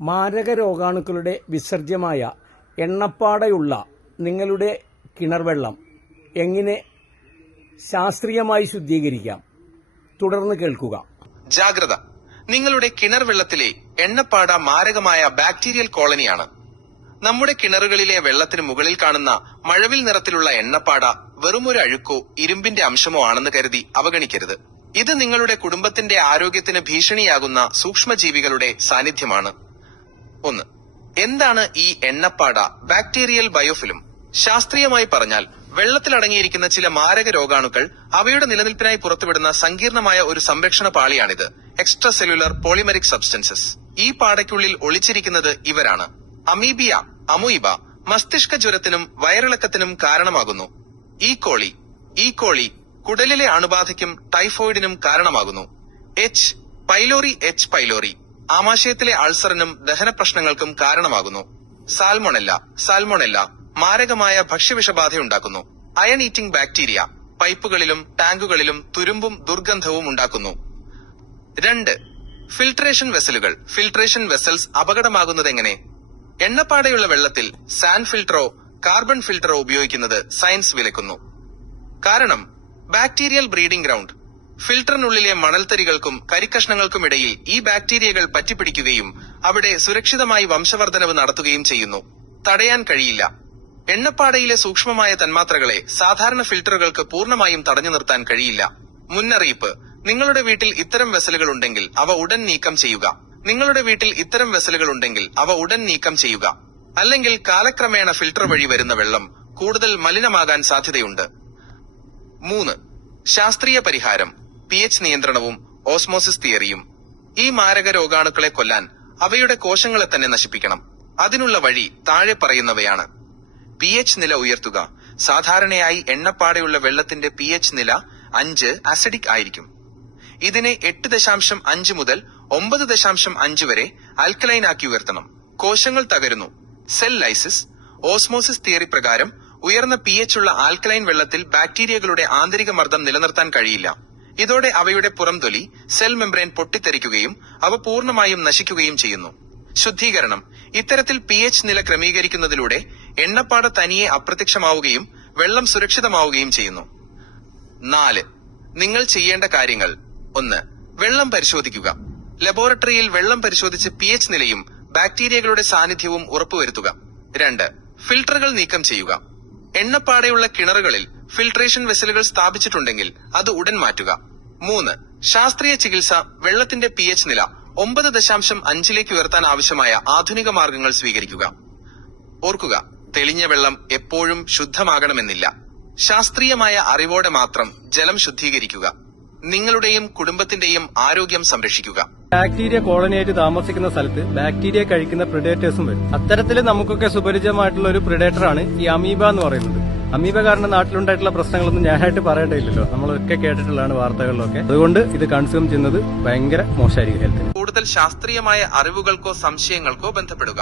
മാരക രോഗാണുക്കളുടെ വിസർജ്യമായ എണ്ണപ്പാടയുള്ള നിങ്ങളുടെ കിണർവെള്ളം എങ്ങനെ ശാസ്ത്രീയമായി ശുദ്ധീകരിക്കാം? തുടർന്ന് കേൾക്കുക. ജാഗ്രത! നിങ്ങളുടെ കിണർ വെള്ളത്തിലെ എണ്ണപ്പാട മാരകമായ ബാക്ടീരിയൽ കോളനിയാണ്. നമ്മുടെ കിണറുകളിലെ വെള്ളത്തിന് മുകളിൽ കാണുന്ന മഴവിൽ നിറത്തിലുള്ള എണ്ണപ്പാട വെറുമൊരു അഴുക്കോ ഇരുമ്പിന്റെ അംശമോ ആണെന്ന് കരുതി അവഗണിക്കരുത്. ഇത് നിങ്ങളുടെ കുടുംബത്തിന്റെ ആരോഗ്യത്തിന് ഭീഷണിയാകുന്ന സൂക്ഷ്മജീവികളുടെ സാന്നിധ്യമാണ്. 1. എന്താണ് ഈ എണ്ണപ്പാട ബാക്ടീരിയൽ ബയോഫിലും? ശാസ്ത്രീയമായി പറഞ്ഞാൽ വെള്ളത്തിലടങ്ങിയിരിക്കുന്ന ചില മാരക രോഗാണുക്കൾ അവയുടെ നിലനിൽപ്പിനായി പുറത്തുവിടുന്ന സങ്കീർണമായ ഒരു സംരക്ഷണ പാളിയാണിത്. Extra cellular polymeric substances. ഈ പാടയ്ക്കുള്ളിൽ ഒളിച്ചിരിക്കുന്നത് ഇവരാണ്. അമീബിയ, അമോയിബ മസ്തിഷ്ക ജ്വരത്തിനും വയറിളക്കത്തിനും കാരണമാകുന്നു. ഈ കോളി കുടലിലെ അണുബാധയ്ക്കും ടൈഫോയിഡിനും കാരണമാകുന്നു. എച്ച് പൈലോറി ആമാശയത്തിലെ അൾസറിനും ദഹന പ്രശ്നങ്ങൾക്കും കാരണമാകുന്നു. സാൽമൊണെല്ല മാരകമായ ഭക്ഷ്യവിഷബാധയുണ്ടാക്കുന്നു. അയൺ ഈറ്റിംഗ് ബാക്ടീരിയ പൈപ്പുകളിലും ടാങ്കുകളിലും തുരുമ്പും ദുർഗന്ധവും ഉണ്ടാക്കുന്നു. 2. Filtration vessels അപകടമാകുന്നതെങ്ങനെ? എണ്ണപ്പാടയുള്ള വെള്ളത്തിൽ സാൻഡ് ഫിൽട്ടറോ കാർബൺ ഫിൽട്ടറോ ഉപയോഗിക്കുന്നത് സയൻസ് വിലക്കുന്നു. കാരണം ബാക്ടീരിയൽ ബ്രീഡിംഗ് ഗ്രൗണ്ട്. ഫിൽട്ടറിനുള്ളിലെ മണൽത്തരികൾക്കും കരിക്കഷ്ണങ്ങൾക്കുമിടയിൽ ഈ ബാക്ടീരിയകൾ പറ്റിപ്പിടിക്കുകയും അവിടെ സുരക്ഷിതമായി വംശവർദ്ധനവ് നടത്തുകയും ചെയ്യുന്നു. തടയാൻ കഴിയില്ല. എണ്ണപ്പാടയിലെ സൂക്ഷ്മമായ തന്മാത്രകളെ സാധാരണ ഫിൽട്ടറുകൾക്ക് പൂർണ്ണമായും തടഞ്ഞു നിർത്താൻ കഴിയില്ല. മുന്നറിയിപ്പ്: നിങ്ങളുടെ വീട്ടിൽ ഇത്തരം വെസലുകൾ ഉണ്ടെങ്കിൽ അവ ഉടൻ നീക്കം ചെയ്യുക. അല്ലെങ്കിൽ കാലക്രമേണ ഫിൽട്ടർ വഴി വരുന്ന വെള്ളം കൂടുതൽ മലിനമാകാൻ സാധ്യതയുണ്ട്. 3. ശാസ്ത്രീയ പരിഹാരം: pH നിയന്ത്രണവും ഓസ്മോസിസ് തിയറിയും. ഈ മാരക രോഗാണുക്കളെ കൊല്ലാൻ അവയുടെ കോശങ്ങളെ തന്നെ നശിപ്പിക്കണം. അതിനുള്ള വഴി താഴെ പറയുന്നവയാണ്. pH നില ഉയർത്തുക. സാധാരണയായി എണ്ണപ്പാടയുള്ള വെള്ളത്തിന്റെ pH നില 5 അസിഡിക് ആയിരിക്കും. ഇതിനെ 8.5 മുതൽ 9.5 വരെ ആൽക്കലൈൻ ആക്കി ഉയർത്തണം. കോശങ്ങൾ തകരുന്നു. Cell lysis. ഓസ്മോസിസ് തിയറി പ്രകാരം ഉയർന്ന pH ഉള്ള ആൽക്കലൈൻ വെള്ളത്തിൽ ബാക്ടീരിയകളുടെ ആന്തരിക മർദ്ദം നിലനിർത്താൻ കഴിയില്ല. ഇതോടെ അവയുടെ പുറംതൊലി സെൽ മെംബ്രെയിൻ പൊട്ടിത്തെറിക്കുകയും അവ പൂർണ്ണമായും നശിക്കുകയും ചെയ്യുന്നു. ശുദ്ധീകരണം: ഇത്തരത്തിൽ pH നില ക്രമീകരിക്കുന്നതിലൂടെ എണ്ണപ്പാട തനിയെ അപ്രത്യക്ഷമാവുകയും വെള്ളം സുരക്ഷിതമാവുകയും ചെയ്യുന്നു. 4. നിങ്ങൾ ചെയ്യേണ്ട കാര്യങ്ങൾ: 1. വെള്ളം പരിശോധിക്കുക. ലബോറട്ടറിയിൽ വെള്ളം പരിശോധിച്ച് pH നിലയും ബാക്ടീരിയകളുടെ സാന്നിധ്യവും ഉറപ്പുവരുത്തുക. 2. ഫിൽട്ടറുകൾ നീക്കം ചെയ്യുക. എണ്ണപ്പാടയുള്ള കിണറുകളിൽ ഫിൽട്രേഷൻ വെസലുകൾ സ്ഥാപിച്ചിട്ടുണ്ടെങ്കിൽ അത് ഉടൻ മാറ്റുക. 3. ശാസ്ത്രീയ ചികിത്സ: വെള്ളത്തിന്റെ pH നില 9.5 ഉയർത്താൻ ആവശ്യമായ ആധുനിക മാർഗങ്ങൾ സ്വീകരിക്കുക. ഓർക്കുക, തെളിഞ്ഞ വെള്ളം എപ്പോഴും ശുദ്ധമാകണമെന്നില്ല. ശാസ്ത്രീയമായ അറിവോടെ മാത്രം ജലം ശുദ്ധീകരിക്കുക. നിങ്ങളുടെയും കുടുംബത്തിന്റെയും ആരോഗ്യം സംരക്ഷിക്കുക. ബാക്ടീരിയ കോളനിയായിട്ട് താമസിക്കുന്ന സ്ഥലത്ത് ബാക്ടീരിയ കഴിക്കുന്ന പ്രിഡേറ്റേഴ്സും വരും. അത്തരത്തിൽ നമുക്കൊക്കെ സുപരിചിതമായിട്ടുള്ള ഒരു പ്രിഡേറ്ററാണ് ഈ അമീബ എന്ന് പറയുന്നത്. അമീബ കാരണം നാട്ടിലുണ്ടായിട്ടുള്ള പ്രശ്നങ്ങളൊന്നും ഞാനായിട്ട് പറയേണ്ടതില്ലല്ലോ, നമ്മളൊക്കെ കേട്ടിട്ടുള്ളതാണ് വാർത്തകളിലൊക്കെ. അതുകൊണ്ട് ഇത് കൺസ്യൂം ചെയ്യുന്നത് ഭയങ്കര മോശമായിരിക്കും ഹെൽത്തിന്. കൂടുതൽ ശാസ്ത്രീയമായ അറിവുകൾക്കോ സംശയങ്ങൾക്കോ ബന്ധപ്പെടുക.